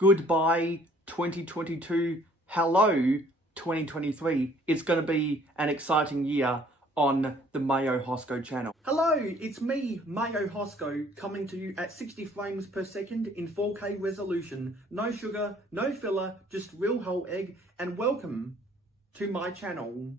Goodbye 2022, hello 2023. It's going to be an exciting year on the mayohosko channel. Hello, it's me, mayohosko, coming to you at 60 frames per second in 4K resolution. No sugar, no filler, just real whole egg, and welcome to my channel.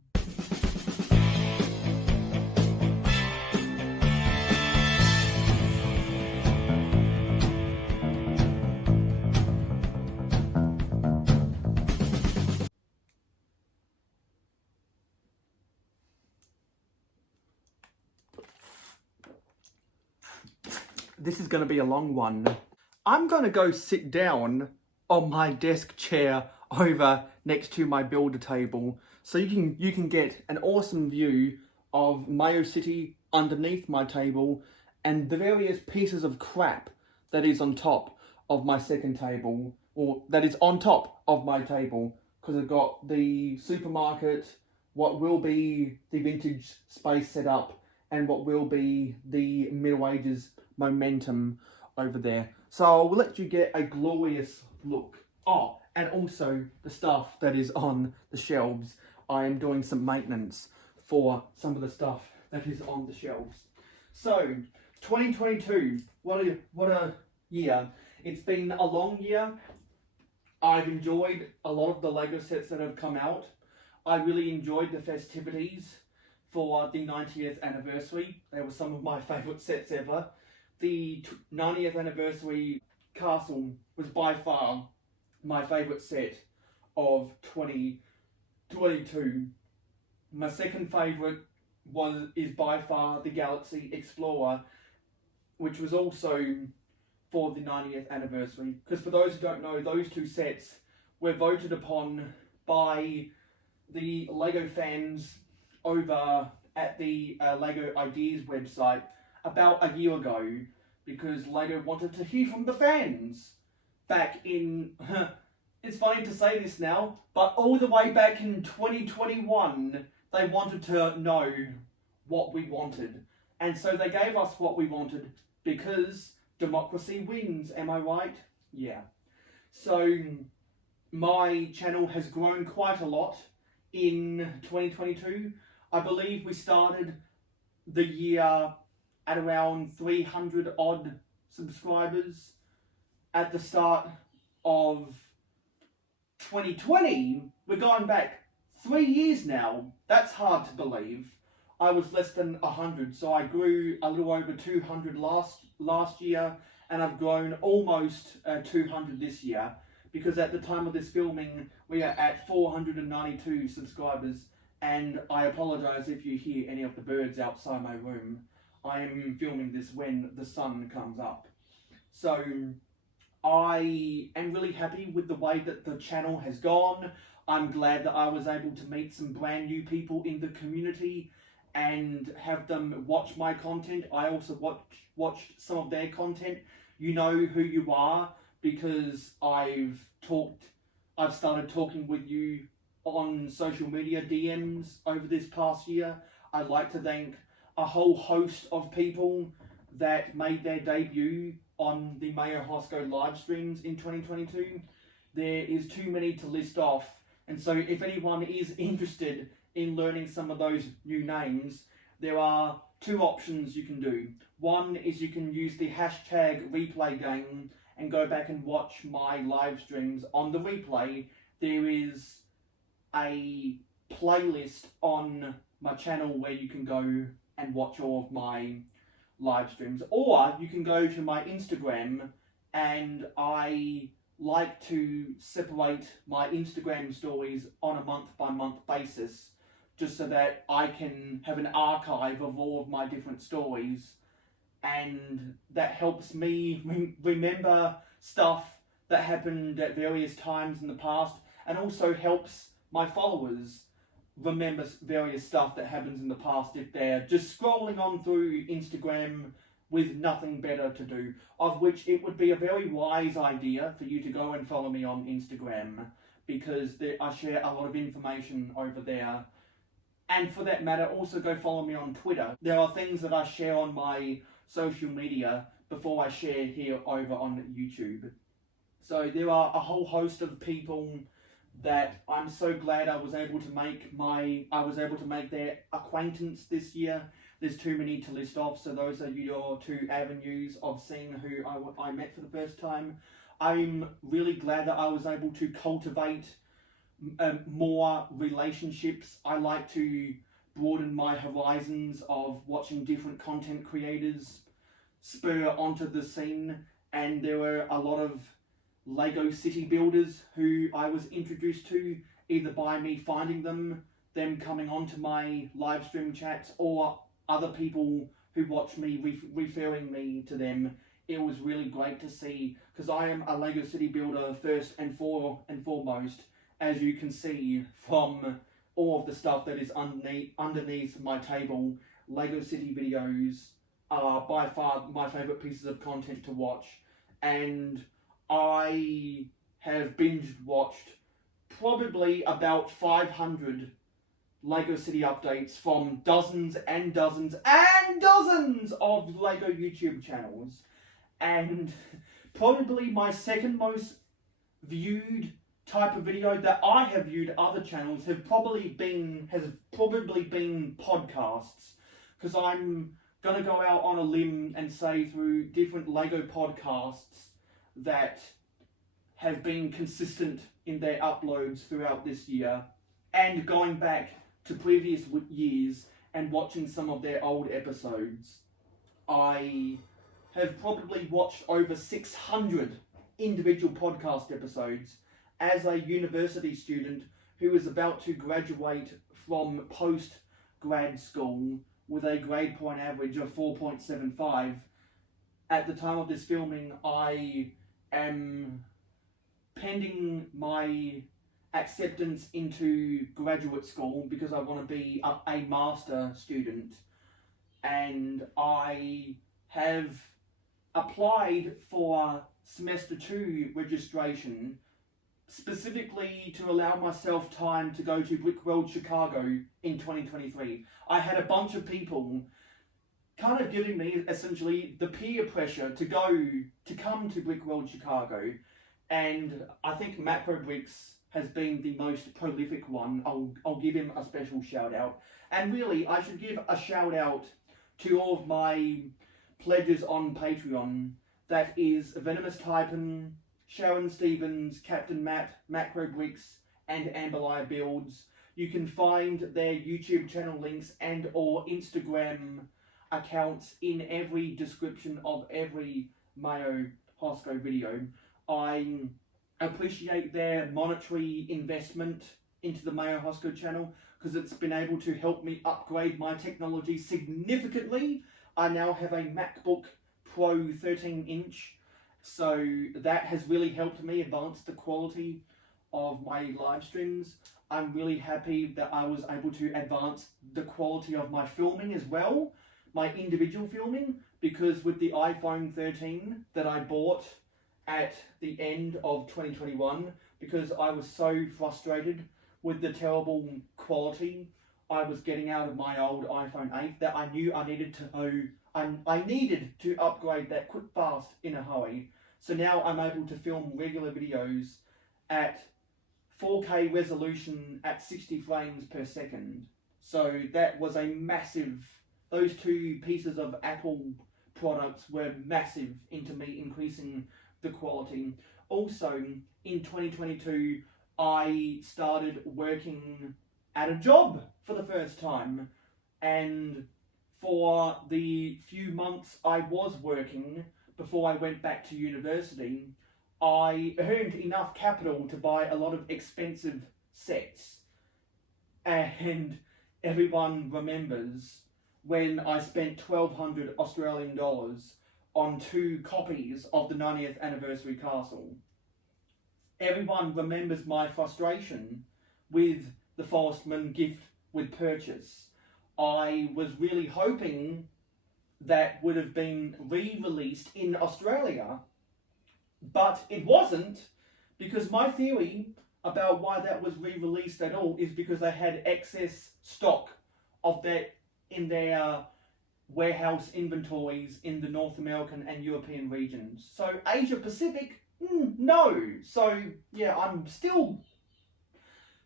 This is going to be a long one. I'm going to go sit down on my desk chair over next to my builder table so you can get an awesome view of Mayo City underneath my table and the various pieces of crap that is on top of my second table, or that is on top of my table, because I've got the supermarket, what will be the vintage space set up, and what will be the Middle Ages momentum over there. So I'll let you get a glorious look. Oh, and also the stuff that is on the shelves. I am doing some maintenance for some of the stuff that is on the shelves. So 2022, what a year. It's been a long year. I've enjoyed a lot of the Lego sets that have come out. I really enjoyed the festivities for the 90th anniversary. They were some of my favourite sets ever. The 90th anniversary castle was by far my favourite set of 2022. My second favourite is by far the Galaxy Explorer, which was also for the 90th anniversary. Because for those who don't know, those two sets were voted upon by the Lego fans over at the Lego Ideas website about a year ago, because Lego wanted to hear from the fans back in, it's funny to say this now, but all the way back in 2021, they wanted to know what we wanted. And so they gave us what we wanted because democracy wins, am I right? Yeah. So my channel has grown quite a lot in 2022. I believe we started the year at around 300 odd subscribers. At the start of 2020, we're going back 3 years now. That's hard to believe. I was less than 100, so I grew a little over 200 last year, and I've grown almost 200 this year, because at the time of this filming, we are at 492 subscribers. And I apologise if you hear any of the birds outside my room. I am filming this when the sun comes up. So I am really happy with the way that the channel has gone. I'm glad that I was able to meet some brand new people in the community and have them watch my content. I also watched some of their content. You know who you are, because I've started talking with you on social media DMs over this past year. I'd like to thank a whole host of people that made their debut on the mayohosko live streams in 2022. There is too many to list off, and so if anyone is interested in learning some of those new names, there are two options you can do. One is you can use the hashtag replay game and go back and watch my live streams. On the replay, there is a playlist on my channel where you can go and watch all of my live streams, or you can go to my Instagram, and I like to separate my Instagram stories on a month-by-month basis, just so that I can have an archive of all of my different stories, and that helps me remember stuff that happened at various times in the past, and also helps my followers remember various stuff that happens in the past if they're just scrolling on through Instagram with nothing better to do, of which it would be a very wise idea for you to go and follow me on Instagram, because I share a lot of information over there. And for that matter, also go follow me on Twitter. There are things that I share on my social media before I share here over on YouTube. So there are a whole host of people that I'm so glad I was able to make their acquaintance this year. There's too many to list off, so those are your two avenues of seeing who I met for the first time. I'm really glad that I was able to cultivate more relationships. I like to broaden my horizons of watching different content creators spur onto the scene, and there were a lot of Lego city builders who I was introduced to either by me finding them coming onto my live stream chats, or other people who watch me referring me to them. It was really great to see, because I am a Lego city builder first and foremost, as you can see from all of the stuff that is underneath my table. Lego city videos are by far my favourite pieces of content to watch, and I have binge watched probably about 500 Lego City updates from dozens and dozens and dozens of Lego YouTube channels. And probably my second most viewed type of video that I have viewed other channels has probably been podcasts, because I'm gonna go out on a limb and say through different Lego podcasts that have been consistent in their uploads throughout this year, and going back to previous years and watching some of their old episodes, I have probably watched over 600 individual podcast episodes as a university student who is about to graduate from post-grad school with a grade point average of 4.75. At the time of this filming, I am pending my acceptance into graduate school because I want to be a master student, and I have applied for semester 2 registration specifically to allow myself time to go to Brickworld Chicago in 2023. I had a bunch of people kind of giving me essentially the peer pressure to come to Brickworld Chicago, and I think Makro Bricks has been the most prolific one. I'll give him a special shout out, and really I should give a shout out to all of my pledges on Patreon. That is Venomous Taipan, Sharon Stevens, Captain Matt, Makro Bricks, and Amberlire Builds. You can find their YouTube channel links and or Instagram accounts in every description of every mayohosko video. I appreciate their monetary investment into the mayohosko channel, because it's been able to help me upgrade my technology significantly. I now have a MacBook Pro 13-inch, so that has really helped me advance the quality of my live streams. I'm really happy that I was able to advance the quality of my filming as well, my individual filming, because with the iPhone 13 that I bought at the end of 2021, because I was so frustrated with the terrible quality I was getting out of my old iPhone 8, that I knew I needed to upgrade that quick fast in a hurry. So now I'm able to film regular videos at 4K resolution at 60 frames per second. So that was a massive, those two pieces of Apple products were massive into me increasing the quality. Also, in 2022, I started working at a job for the first time, and for the few months I was working before I went back to university, I earned enough capital to buy a lot of expensive sets. And everyone remembers when I spent 1,200 Australian dollars on 2 copies of the 90th anniversary castle. Everyone remembers my frustration with the Forestman gift with purchase. I was really hoping that would have been re-released in Australia, but it wasn't, because my theory about why that was re-released at all is because they had excess stock of that in their warehouse inventories in the North American and European regions. So Asia Pacific No. So, yeah, I'm still...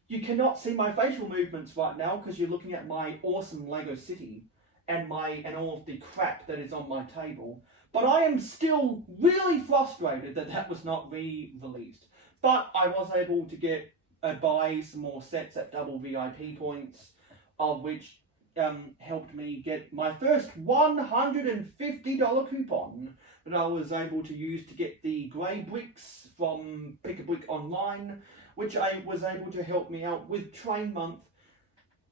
You cannot see my facial movements right now because you're looking at my awesome Lego city and all of the crap that is on my table. But I am still really frustrated that that was not re-released. But I was able to buy some more sets at double VIP points, of which helped me get my first $150 coupon that I was able to use to get the grey bricks from Pick a Brick Online, which I was able to help me out with Train Month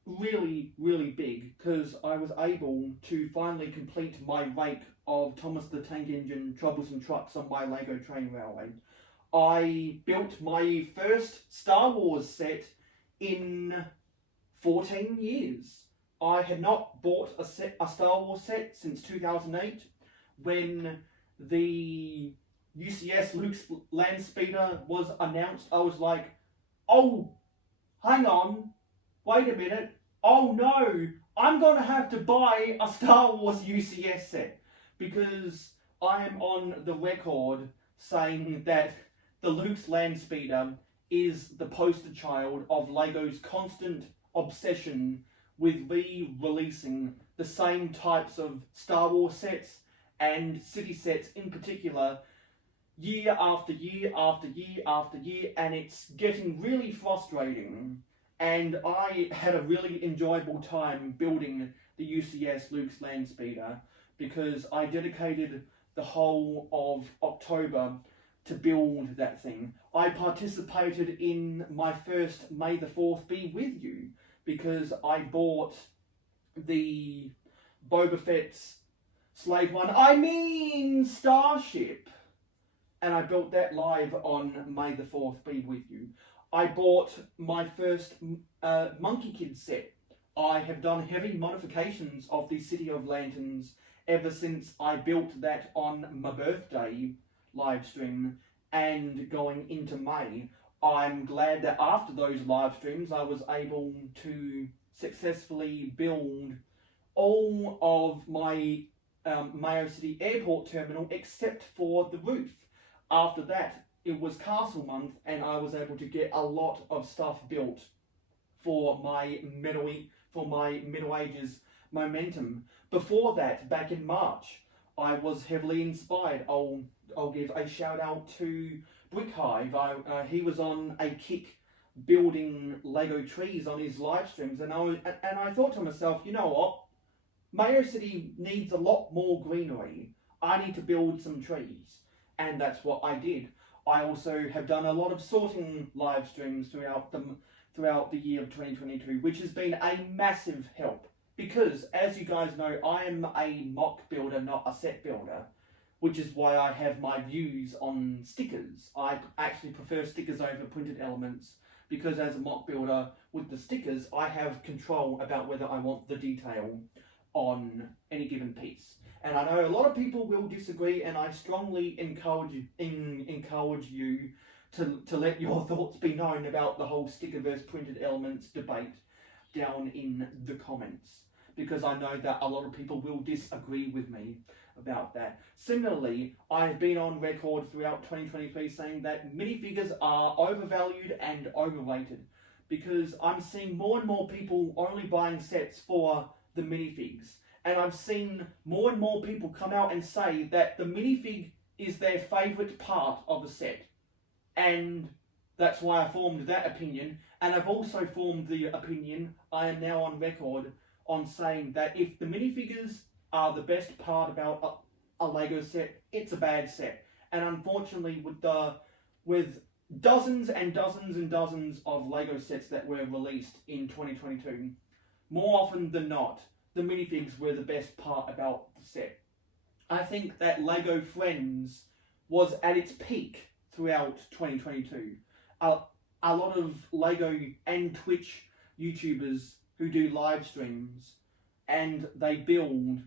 really, really big, because I was able to finally complete my rake of Thomas the Tank Engine troublesome trucks on my Lego Train Railway. I built my first Star Wars set in 14 years. I had not bought a Star Wars set since 2008, when the UCS Luke's Landspeeder was announced. I was like, oh, hang on, wait a minute, oh no, I'm going to have to buy a Star Wars UCS set, because I am on the record saying that the Luke's Landspeeder is the poster child of LEGO's constant obsession with re-releasing the same types of Star Wars sets and city sets in particular, year after year after year after year, and it's getting really frustrating. And I had a really enjoyable time building the UCS Luke's Landspeeder, because I dedicated the whole of October to build that thing. I participated in my first May the 4th Be With You, because I bought the Boba Fett's Starship, and I built that live on May the 4th Be With You. I bought my first Monkey Kid set. I have done heavy modifications of the City of Lanterns ever since I built that on my birthday live stream and going into May. I'm glad that after those live streams I was able to successfully build all of my Mayo City Airport terminal except for the roof. After that, it was Castle Month, and I was able to get a lot of stuff built for my Middle Ages momentum. Before that, back in March, I was heavily inspired. I'll give a shout out to Brick Hive. He was on a kick building Lego trees on his live streams, and I thought to myself, you know what? Mayo City needs a lot more greenery. I need to build some trees, and that's what I did. I also have done a lot of sorting live streams throughout the year of 2022, which has been a massive help, because as you guys know, I am a mock builder, not a set builder, which is why I have my views on stickers. I actually prefer stickers over printed elements, because as a mock builder with the stickers, I have control about whether I want the detail on any given piece. And I know a lot of people will disagree, and I strongly encourage you to let your thoughts be known about the whole sticker versus printed elements debate down in the comments, because I know that a lot of people will disagree with me about that. Similarly, I've been on record throughout 2023 saying that minifigures are overvalued and overrated, because I'm seeing more and more people only buying sets for the minifigs. And I've seen more and more people come out and say that the minifig is their favourite part of a set. And that's why I formed that opinion. And I've also formed the opinion, I am now on record, on saying that if the minifigures are the best part about a Lego set, it's a bad set. And unfortunately, with dozens and dozens and dozens of Lego sets that were released in 2022, more often than not, the minifigs were the best part about the set. I think that Lego Friends was at its peak throughout 2022. A lot of Lego and Twitch YouTubers who do live streams and they build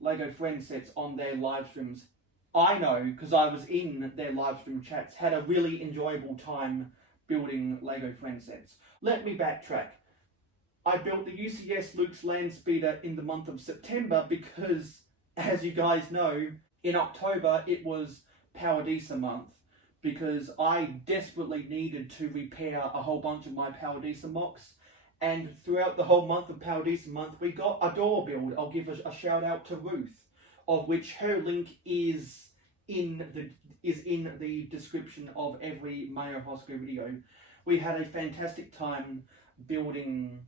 Lego Friends sets on their live streams, I know, because I was in their live stream chats, had a really enjoyable time building Lego Friends sets. Let me backtrack. I built the UCS Luke's Landspeeder in the month of September because, as you guys know, in October it was Power Diesel month, because I desperately needed to repair a whole bunch of my Paradisa mocks. And throughout the whole month of Paradisa month, we got a door build. I'll give a shout out to Ruth, of which her link is in the description of every mayohosko video. We had a fantastic time building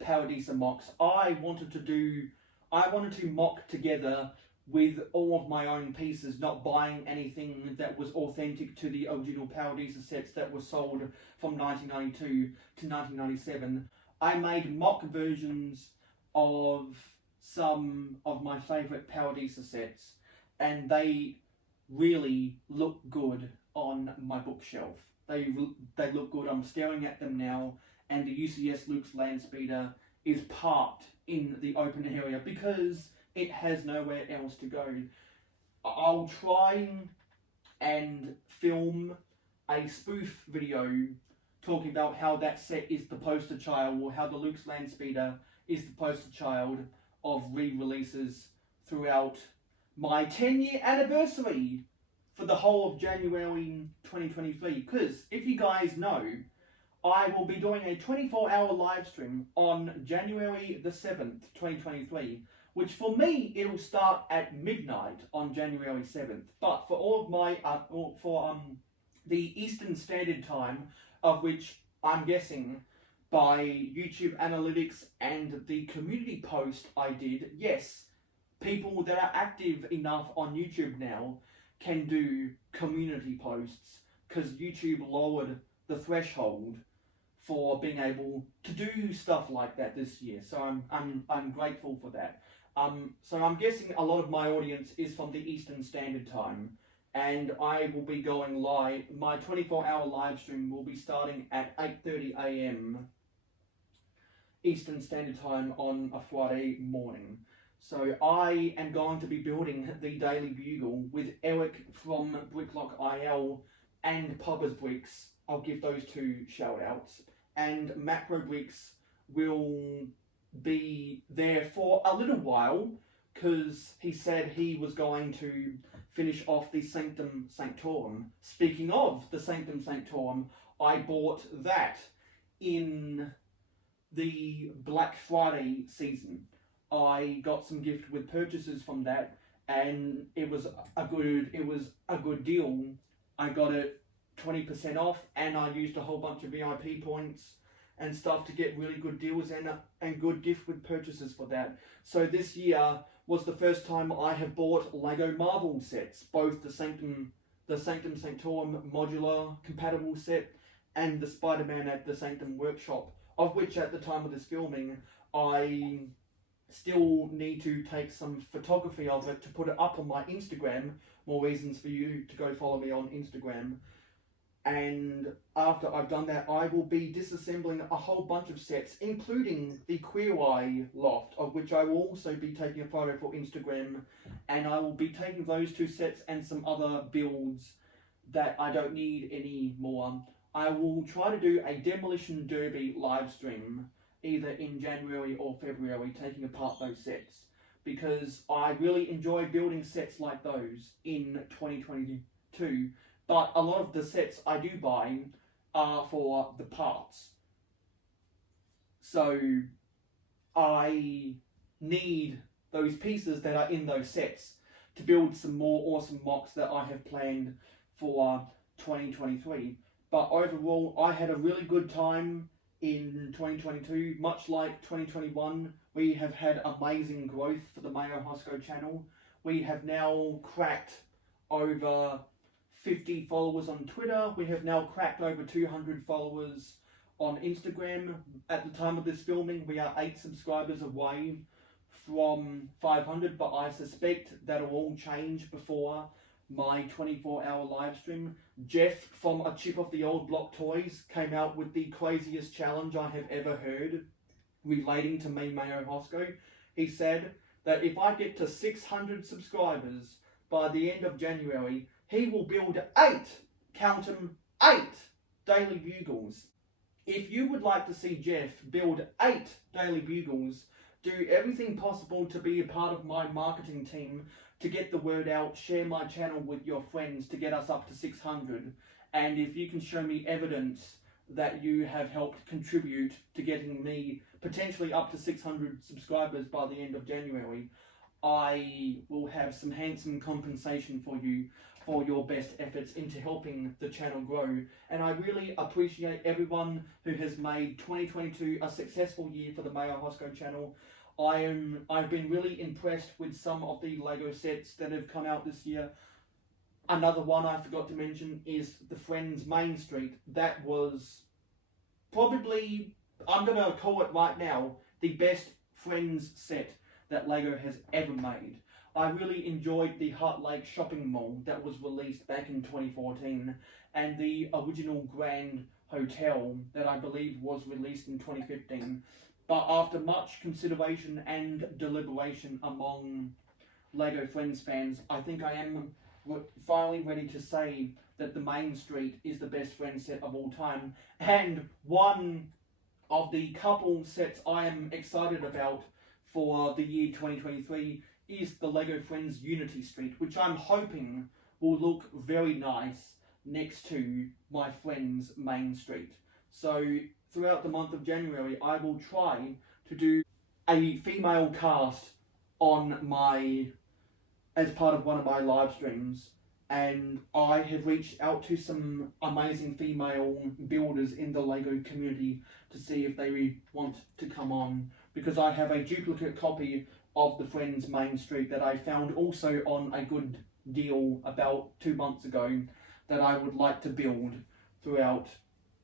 Paradisa mocks. I wanted to mock together with all of my own pieces, not buying anything that was authentic to the original Paradisa sets that were sold from 1992 to 1997. I made mock versions of some of my favourite Paradisa sets, and they really look good on my bookshelf. They look good. I'm staring at them now, and the UCS Luke's Landspeeder is parked in the open area because it has nowhere else to go. I'll try and film a spoof video talking about how that set is the poster child, or how the Luke's Landspeeder is the poster child of re-releases throughout my 10-year anniversary for the whole of January 2023. Because if you guys know, I will be doing a 24-hour live stream on January the 7th, 2023, which for me, it'll start at midnight on January 7th. But for all of my, the Eastern Standard Time, of which I'm guessing by YouTube analytics and the community post I did, yes, people that are active enough on YouTube now can do community posts, because YouTube lowered the threshold for being able to do stuff like that this year. So I'm grateful for that. So I'm guessing a lot of my audience is from the Eastern Standard Time, and I will be going live. My 24-hour live stream will be starting at 8:30 AM Eastern Standard Time on a Friday morning. So I am going to be building the Daily Bugle with Eric from Bricklock IL and Makro Bricks. I'll give those two shout outs. And Makro Bricks will be there for a little while, because he said he was going to finish off the Sanctum Sanctorum. Speaking of the Sanctum Sanctorum, I bought that in the Black Friday season. I got some gift with purchases from that, and it was a good deal. I got it 20% off, and I used a whole bunch of VIP points and stuff to get really good deals and good gift with purchases for that. So this year was the first time I have bought Lego Marvel sets, both the Sanctum Sanctorum modular compatible set and the Spider-Man at the Sanctum Workshop, of which at the time of this filming I still need to take some photography of it to put it up on my Instagram. More reasons for you to go follow me on Instagram. And after I've done that, I will be disassembling a whole bunch of sets, including the Queer Eye loft, of which I will also be taking a photo for Instagram. And I will be taking those two sets and some other builds that I don't need anymore. I will try to do a Demolition Derby live stream, either in January or February, taking apart those sets, because I really enjoy building sets like those in 2022. But a lot of the sets I do buy are for the parts. So I need those pieces that are in those sets to build some more awesome mocks that I have planned for 2023. But overall, I had a really good time in 2022. Much like 2021, we have had amazing growth for the mayohosko channel. We have now cracked over 50 followers on Twitter. We have now cracked over 200 followers on Instagram. At the time of this filming, we are 8 subscribers away from 500, but I suspect that'll all change before my 24-hour live stream. Jeff from A Chip Off the Old Block Toys came out with the craziest challenge I have ever heard relating to me, mayohosko. He said that if I get to 600 subscribers by the end of January, he will build 8, count them, 8 Daily Bugles. If you would like to see Jeff build 8 Daily Bugles, do everything possible to be a part of my marketing team to get the word out, share my channel with your friends to get us up to 600. And if you can show me evidence that you have helped contribute to getting me potentially up to 600 subscribers by the end of January, I will have some handsome compensation for you for your best efforts into helping the channel grow. And I really appreciate everyone who has made 2022 a successful year for the mayohosko channel. I've been really impressed with some of the Lego sets that have come out this year. Another one I forgot to mention is the Friends Main Street. That was probably, I'm going to call it right now, the best Friends set that Lego has ever made. I really enjoyed the Heart Lake shopping mall that was released back in 2014, and the original Grand Hotel that I believe was released in 2015. But after much consideration and deliberation among Lego Friends fans, I think I am finally ready to say that the Main Street is the best Friends set of all time. And one of the couple sets I am excited about for the year 2023 is the Lego Friends Unity Street, which I'm hoping will look very nice next to my Friends Main Street. So throughout the month of January, I will try to do a female cast as part of one of my live streams, and I have reached out to some amazing female builders in the Lego community to see if they want to come on, because I have a duplicate copy of the Friends Main Street that I found also on a good deal about 2 months ago that I would like to build throughout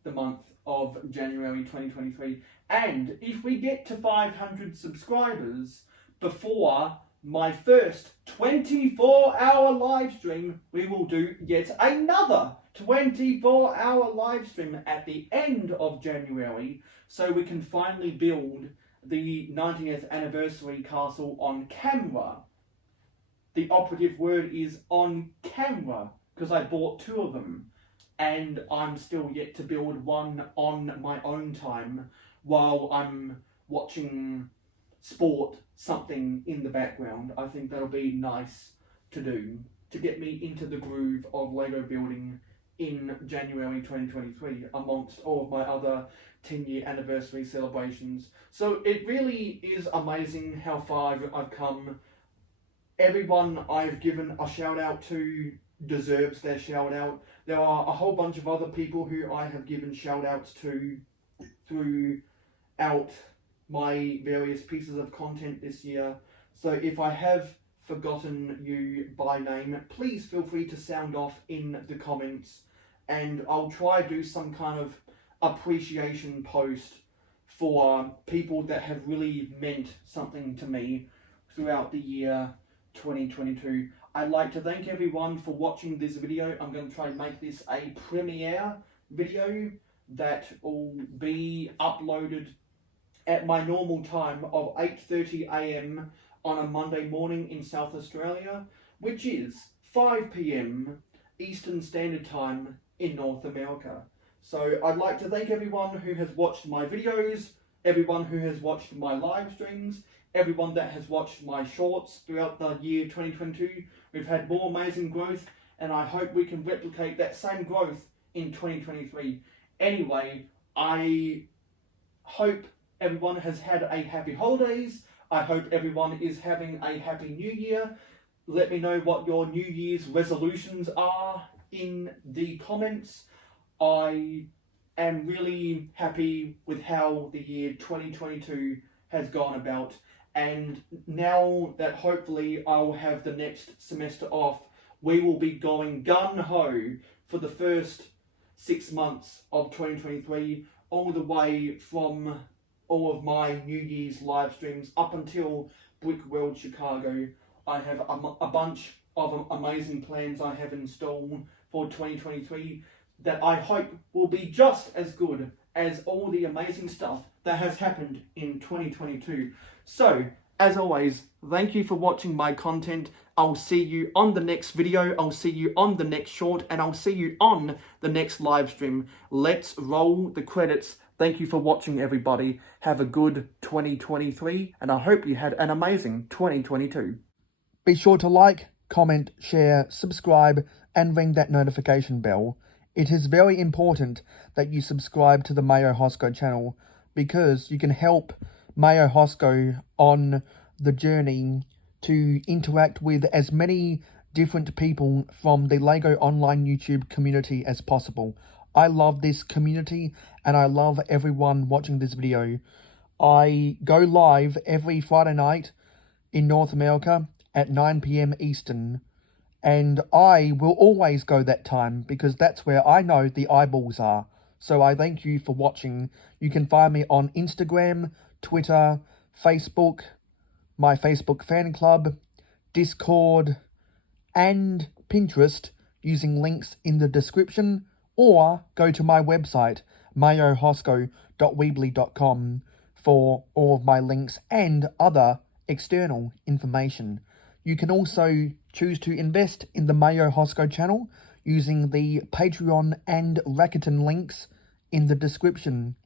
the month of January 2023. And if we get to 500 subscribers before my first 24-hour live stream, we will do yet another 24-hour live stream at the end of January, so we can finally build the 90th anniversary castle on camera. The operative word is on camera, because I bought 2 of them, and I'm still yet to build one on my own time while I'm watching sport something in the background. I think that'll be nice to do to get me into the groove of Lego building in January 2023 amongst all of my other 10-year anniversary celebrations. So it really is amazing how far I've come. Everyone I've given a shout out to deserves their shout out. There are a whole bunch of other people who I have given shout outs to throughout my various pieces of content this year. So if I have forgotten you by name, please feel free to sound off in the comments, and I'll try to do some kind of appreciation post for people that have really meant something to me throughout the year 2022. I'd like to thank everyone for watching this video. I'm going to try and make this a premiere video that will be uploaded at my normal time of 8:30 AM on a Monday morning in South Australia, which is 5 PM Eastern Standard Time in North America. So I'd like to thank everyone who has watched my videos, everyone who has watched my live streams, everyone that has watched my shorts throughout the year 2022. We've had more amazing growth, and I hope we can replicate that same growth in 2023. Anyway, I hope everyone has had a happy holidays. I hope everyone is having a happy new year. Let me know what your New Year's resolutions are in the comments. I am really happy with how the year 2022 has gone about, and now that hopefully I'll have the next semester off, we will be going gun-ho for the first 6 months of 2023, all the way from all of my New Year's live streams up until Brick World Chicago. I have a bunch of amazing plans I have installed for 2023 that I hope will be just as good as all the amazing stuff that has happened in 2022. So, as always, thank you for watching my content. I'll see you on the next video, I'll see you on the next short, and I'll see you on the next live stream. Let's roll the credits. Thank you for watching, everybody. Have a good 2023, and I hope you had an amazing 2022. Be sure to like, comment, share, subscribe, and ring that notification bell. It is very important that you subscribe to the mayohosko channel because you can help mayohosko on the journey to interact with as many different people from the LEGO Online YouTube community as possible. I love this community and I love everyone watching this video. I go live every Friday night in North America at 9 p.m. Eastern, and I will always go that time because that's where I know the eyeballs are. So I thank you for watching. You can find me on Instagram, Twitter, Facebook, my Facebook fan club, Discord, and Pinterest using links in the description, or go to my website, mayohosko.weebly.com, for all of my links and other external information. You can also choose to invest in the mayohosko channel using the Patreon and Rakuten links in the description.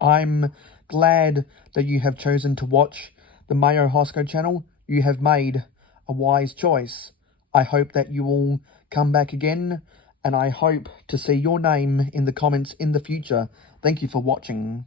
I'm glad that you have chosen to watch the mayohosko channel. You have made a wise choice. I hope that you will come back again, and I hope to see your name in the comments in the future. Thank you for watching.